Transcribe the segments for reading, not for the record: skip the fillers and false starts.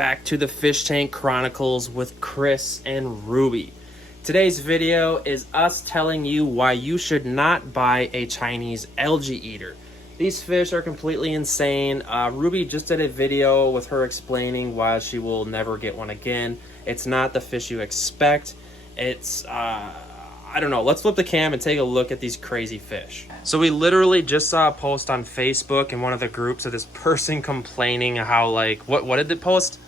back to the Fish Tank Chronicles with Chris and Ruby. Today's video is us telling you why you should not buy a Chinese algae eater. These fish are completely insane. Ruby just did a video with her explaining why she will never get one again. It's not the fish you expect. It's, I don't know. Let's flip the cam and take a look at these crazy fish. So we literally just saw a post on Facebook in one of the groups of this person complaining how, like, what did they post?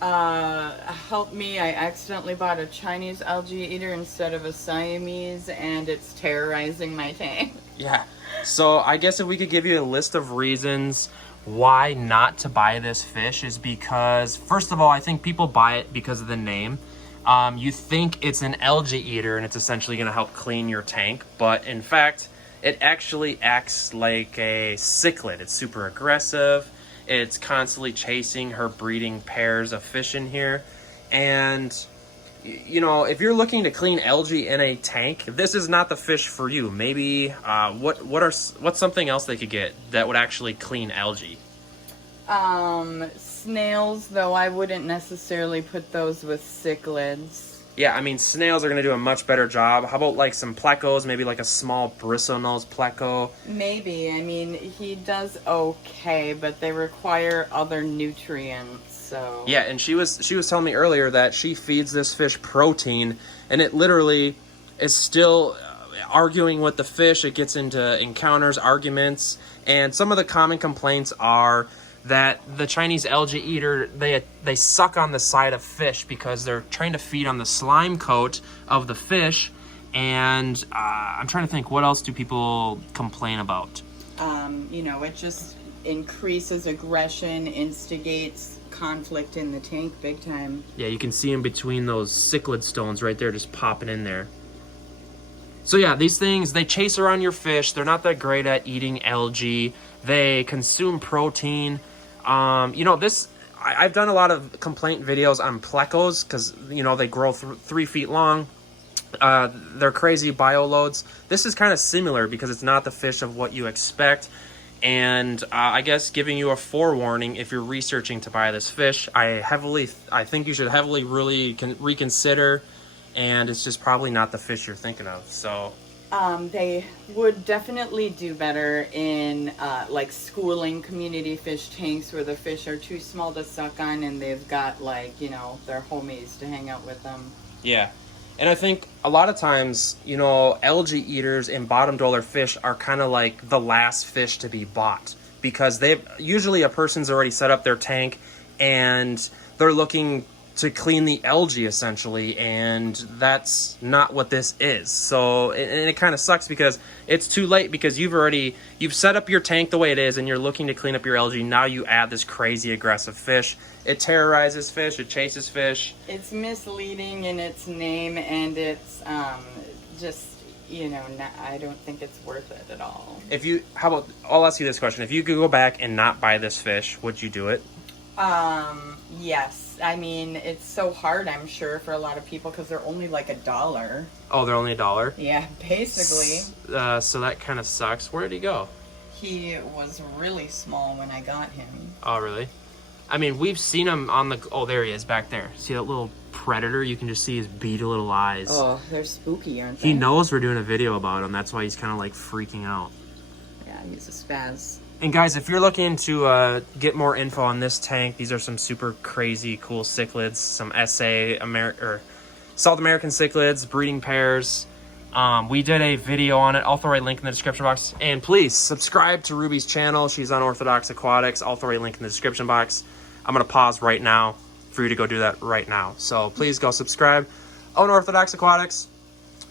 Help me, I accidentally bought a Chinese algae eater instead of a Siamese and it's terrorizing my tank. Yeah. So I guess if we could give you a list of reasons why not to buy this fish is because, first of all, I think people buy it because of the name. You think it's an algae eater and it's essentially going to help clean your tank, but in fact, it actually acts like a cichlid. It's super aggressive. It's constantly chasing her breeding pairs of fish in here. And, you know, if you're looking to clean algae in a tank, this is not the fish for you. Maybe, what's something else they could get that would actually clean algae? Snails, though I wouldn't necessarily put those with cichlids. Yeah, I mean, snails are going to do a much better job. How about like some plecos, maybe like a small bristlenose pleco? Maybe. I mean, he does okay, but they require other nutrients, so... Yeah, and she was telling me earlier that she feeds this fish protein, and it literally is still arguing with the fish. It gets into encounters, arguments, and some of the common complaints are that the Chinese algae eater, they suck on the side of fish because they're trying to feed on the slime coat of the fish. And I'm trying to think, what else do people complain about? You know, it just increases aggression, instigates conflict in the tank big time. Yeah, you can see in between those cichlid stones right there just popping in there. So yeah, these things, they chase around your fish. They're not that great at eating algae. They consume protein. You know, I've done a lot of complaint videos on plecos because, you know, they grow 3 feet long. They're crazy bioloads. This is kind of similar because it's not the fish of what you expect. And I guess giving you a forewarning if you're researching to buy this fish, I think you should heavily really reconsider. And it's just probably not the fish you're thinking of. So they would definitely do better in like schooling community fish tanks where the fish are too small to suck on and they've got, like, you know, their homies to hang out with them. Yeah. And I think a lot of times, you know, algae eaters and bottom dweller fish are kind of like the last fish to be bought because usually a person's already set up their tank and they're looking to clean the algae essentially, and that's not what this is. So, and it kind of sucks because it's too late because you've set up your tank the way it is and you're looking to clean up your algae. Now you add this crazy aggressive fish. It terrorizes fish, it chases fish. It's misleading in its name, and it's just, you know, I don't think it's worth it at all. I'll ask you this question. If you could go back and not buy this fish, would you do it? Yes. I mean, it's so hard, I'm sure, for a lot of people because they're only like $1. Oh, they're only $1? Yeah, basically. So that kind of sucks. Where did he go? He was really small when I got him. Oh, really? I mean, we've seen him on the... Oh, there he is back there. See that little predator? You can just see his beady little eyes. Oh, they're spooky, aren't they? He knows we're doing a video about him. That's why he's kind of like freaking out. Yeah, he's a spaz. And guys, if you're looking to get more info on this tank, these are some super crazy cool cichlids, some South American cichlids, breeding pairs. We did a video on it. I'll throw a link in the description box. And please subscribe to Ruby's channel. She's on Orthodox Aquatics. I'll throw a link in the description box. I'm going to pause right now for you to go do that right now. So please go subscribe on Orthodox Aquatics.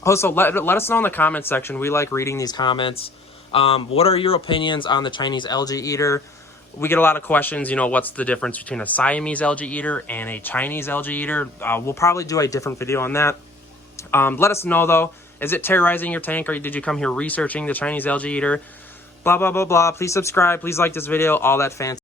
Also, let us know in the comments section. We like reading these comments. What are your opinions on the Chinese algae eater? We get a lot of questions, you know, what's the difference between a Siamese algae eater and a Chinese algae eater? We'll probably do a different video on that. Let us know, though. Is it terrorizing your tank, or did you come here researching the Chinese algae eater? Blah, blah, blah, blah. Please subscribe. Please like this video. All that fancy.